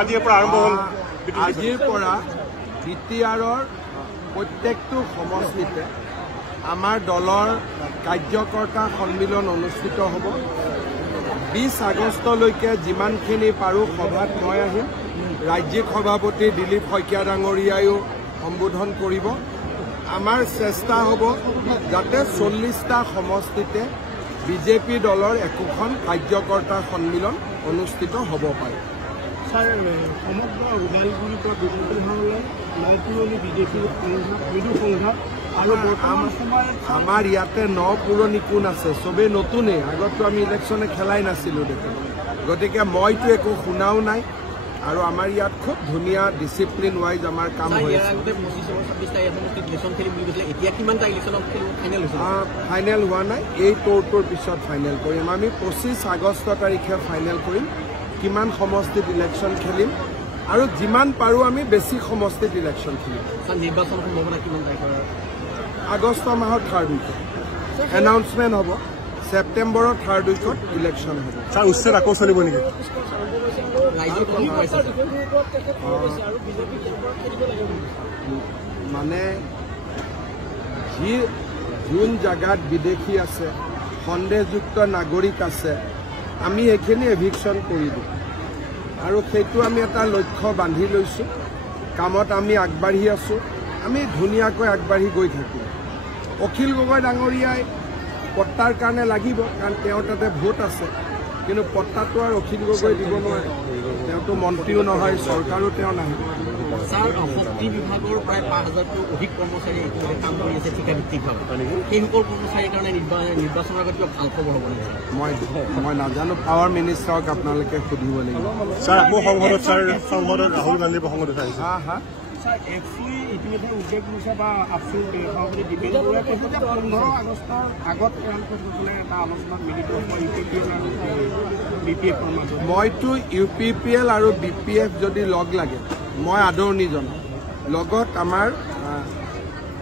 আজিৰ পৰা আৰম্ভ হ'ল আজিৰ পৰা বিটিআৰৰ প্ৰত্যেকটো সমষ্টিতে আমাৰ দলৰ কাৰ্যকৰ্তা সন্মিলন অনুষ্ঠিত হ'ব। 20 আগষ্টলৈকে যিমানখিনি পাৰোঁ সভাত মই আহিম। ৰাজ্যিক সভাপতি দিলীপ শইকীয়া ডাঙৰীয়ায়ো সম্বোধন কৰিব। আমাৰ চেষ্টা হ'ব যাতে 40টা সমষ্টিতে বিজেপি দলৰ একোখন কাৰ্যকৰ্তা সন্মিলন অনুষ্ঠিত হ'ব পাৰে। ছাৰ সমগ্ৰ ওদালগুৰিৰ পৰা বিজেপিলৈ নপুৰণি বিজেপিৰ মৃদু সংঘাত আৰু আমাৰ ইয়াতে পুৰণি কোন আছে, চবেই নতুনেই। আগততো আমি ইলেকশ্যনে খেলাই নাছিলোঁ দেখোন। গতিকে মইতো একো শুনাও নাই আৰু আমাৰ ইয়াত খুব ধুনীয়া ডিচিপ্লিন ৱাইজ আমাৰ কাম হৈ আছে। ফাইনেল হোৱা নাই, এই ট'ৰটোৰ পিছত ফাইনেল কৰিম। আমি 25 আগষ্ট তাৰিখে ফাইনেল কৰিম কিমান সমষ্টিত ইলেকশ্যন খেলিম আৰু যিমান পাৰোঁ আমি বেছি সমষ্টিত ইলেকশ্যন খেলিম। নিৰ্বাচন সম্ভাৱনা কিমান তাৰিখৰ? আগষ্ট মাহৰ 3rd উইকত এনাউন্সমেণ্ট হ'ব। ছেপ্টেম্বৰৰ 3rd উইকত ইলেকশ্যন হ'ব। ছাৰ উচ্ছেদ আকৌ চলিব নেকি? মানে যোন জেগাত বিদেশী আছে, সন্দেহযুক্ত নাগৰিক আছে, আমি এইখিনি এভিকশ্যন কৰি দিওঁ আৰু সেইটো আমি এটা লক্ষ্য বান্ধি লৈছোঁ। কামত আমি আগবাঢ়ি আছোঁ, আমি ধুনীয়াকৈ আগবাঢ়ি গৈ থাকিম। অখিল গগৈ ডাঙৰীয়াই পট্টাৰ কাৰণে লাগিব, কাৰণ তেওঁৰ তাতে ভোট আছে, কিন্তু পট্টাটো আৰু অখিল গগৈ দিব নোৱাৰে। তেওঁতো মন্ত্ৰীও নহয়, চৰকাৰো তেওঁ নাহে। ছাৰ শক্তি বিভাগৰ প্ৰায় 5000ৰো অধিক কৰ্মচাৰী ইতিমধ্যে কাম কৰি আছে ঠিকাভিত্তিকভাৱে। সেইসকল কৰ্মচাৰীৰ কাৰণে নিৰ্বাচনৰ আগত কিবা ভাল খবৰ হ'ব নেকি? মই নাজানো, পাৱাৰ মিনিষ্টাৰক আপোনালোকে সুধিব লাগিব। ছাৰ আকৌ সংসদত ৰাহুল গান্ধী প্ৰসংগত উঠাইছে। ছাৰ এফচি ইতিমধ্যে উদ্বেগ কৰিছে বা আফচুল সভাপতি দীপেন বৰুৱাই কৈছে যে 15 আগষ্টৰ আগত তেওঁলোকে এটা আলোচনাত মিলিত হ'ব UPPL আৰু BPF-ৰ মাজত। মইতো UPPL আৰু BPF যদি লগ লাগে মই আদৰণি জনাম। লগত আমাৰ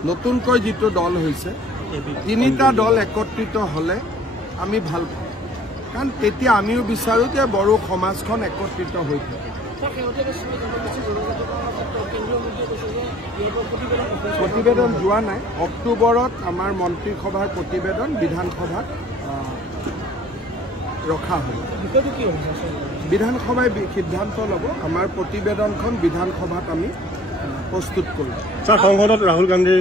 নতুনকৈ যিটো দল হৈছে, 3টা দল একত্ৰিত হ'লে আমি ভাল পাওঁ, কাৰণ তেতিয়া আমিও বিচাৰোঁ যে বড়ো সমাজখন একত্ৰিত হৈ থাকে। প্ৰতিবেদন যোৱা নাই। অক্টোবৰত আমাৰ মন্ত্ৰীসভাৰ প্ৰতিবেদন বিধানসভাত ৰখা হ'ব। বিধানসভাই সিদ্ধান্ত ল'ব। আমাৰ প্ৰতিবেদনখন বিধানসভাত আমি প্ৰস্তুত কৰিম। ছাৰ সংসদত ৰাহুল গান্ধী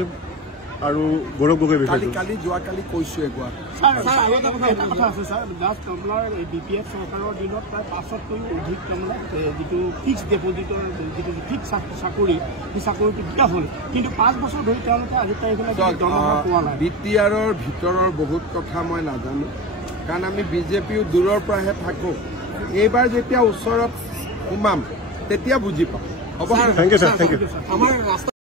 আৰু গৌৰৱ গগৈ যোৱাকালি কৈছোঁৱে গুৱাহাটীত। এটা কথা আছে ছাৰ, জাষ্ট আপোনাৰ BPF চৰকাৰৰ দিনত প্ৰায় 500তকৈও অধিক তাৰমানে যিটো ফিক্স ডিপজিটৰ যিটো ফিক্স চাকৰি, সেই চাকৰিটো দিয়া হ'ল, কিন্তু 5 বছৰ ধৰি তেওঁলোকে আজি তাৰিখলৈকে দৰমহা পোৱা নাই। BTRৰ ভিতৰৰ বহুত কথা মই নাজানো, কাৰণ আমি বিজেপিও দূৰৰ পৰাহে থাকোঁ। এইবাৰ যেতিয়া ওচৰত সোমাম তেতিয়া বুজি পাম। হ'ব। Thank you sir.